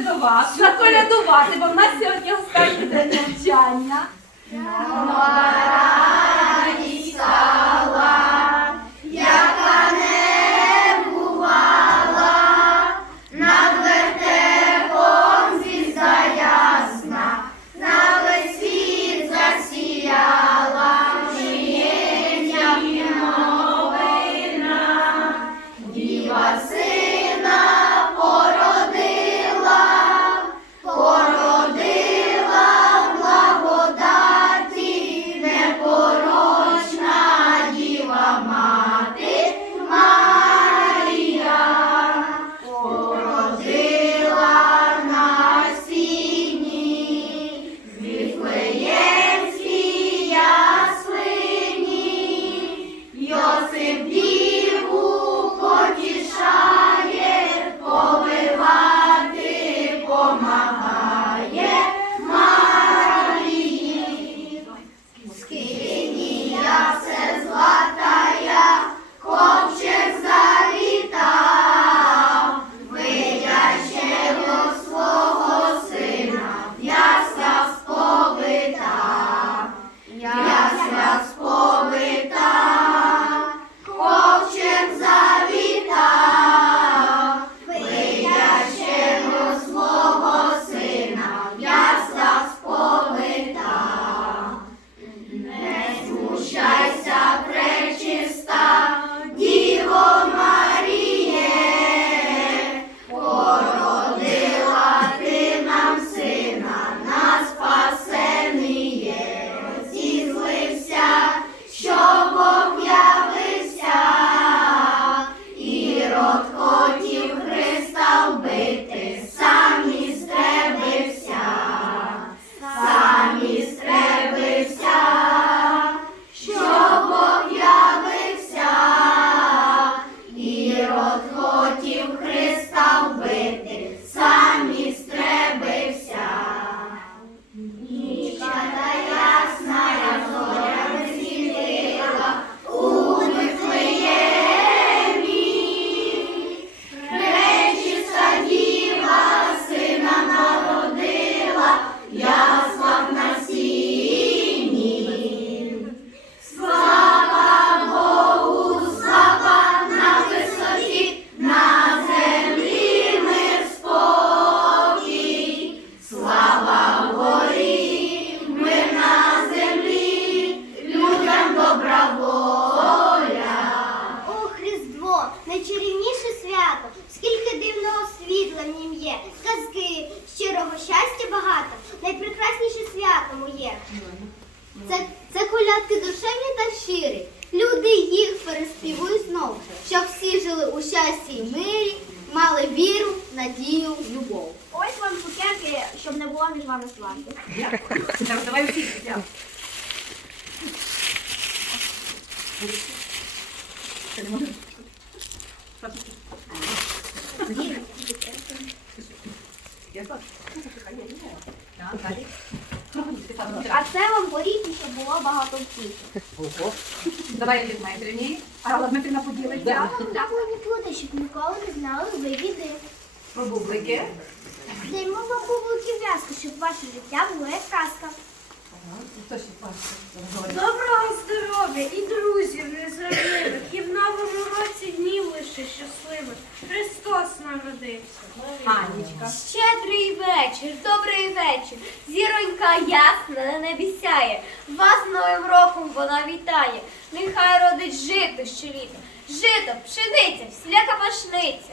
заколядувати, заколядувати, бо в нас сьогодні останній день навчання. Було між вами сварки. Давай всі. А це вам горіхи, щоб було багато втіхи. Давай від Дмитрівні. А Алла Дмитрівна поділиться. Дякую не плути, щоб ніколи не знали ви біди. Про бублики. Даймо вам бублики щоб ваше як казка. Доброго здоров'я і друзів незрадливих, і в новому році днів лише щасливих. Христос народився. Щедрий вечір, добрий вечір. Зіронька ясна на небі сяє. Вас з Новим роком вона вітає. Нехай родить жито щоліто. Жито, пшениця, всіляка пашниця.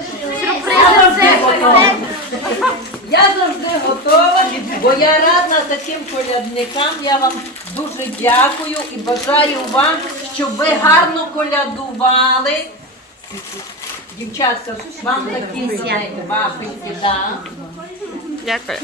Я завжди готова, бо я рада таким колядникам. Я вам дуже дякую і бажаю вам, щоб ви гарно колядували. Дівчатка, вам такі знаєте, так. да. Дякую.